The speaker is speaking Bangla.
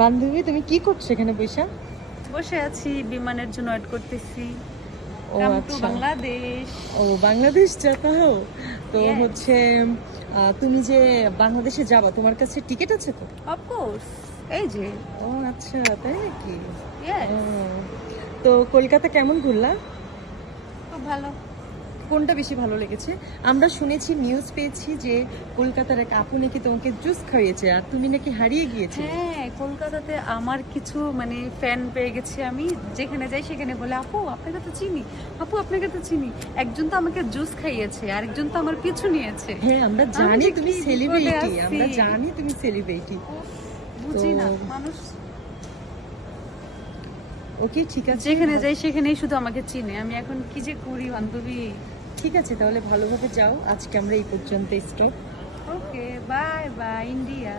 বান্ধবী তুমি কি করছো এখানে বৈশা? বসে আছি, বিমানের জন্য ওয়েট করতেছি। ও কাম টু আচ্ছা। বাংলাদেশ। ও বাংলাদেশ যেতে হো তো Yes, হচ্ছে তুমি যে বাংলাদেশে যাবা তোমার কাছে টিকিট আছে তো? of course. এই যে, ও আচ্ছা, তাই নাকি? yes, ও, তো কলকাতা কেমন ঘুরলা? খুব ভালো। কোনটা বেশি ভালো লেগেছে? আমরা শুনেছি, নিউজ পেয়েছি যে কলকাতার এক আপু নাকি তোমাকে জুস খাইয়েছে আর তুমি নাকি হারিয়ে গিয়েছিলে। হ্যাঁ, কলকাতাতে আমার কিছু মানে ফ্যান পেয়ে গেছি আমি। যেখানে যাই সেখানে বলে, আপু আপনাকে তো চিনি, আপু আপনাকে তো চিনি। একজন তো আমাকে জুস খাইয়েছে, আরেকজন তো আমার পিছু নিয়েছে। হ্যাঁ, আমরা আমি জানি যে তুমি কি বিপদে সেলিব্রিটি, আছি। আমরা জানি তুমি সেলিব্রিটি। উফ, তো বুঝি না মানুষ। ওকে, ঠিক আছে। যেখানে যাই সেখানেই শুধু আমাকে চিনে। আমি এখন কি যে করি বান্ধবী। ঠিক আছে, তাহলে ভালোভাবে যাও। আজকে আমরা এই পর্যন্ত স্টপ। ওকে, বাই বাই ইন্ডিয়া।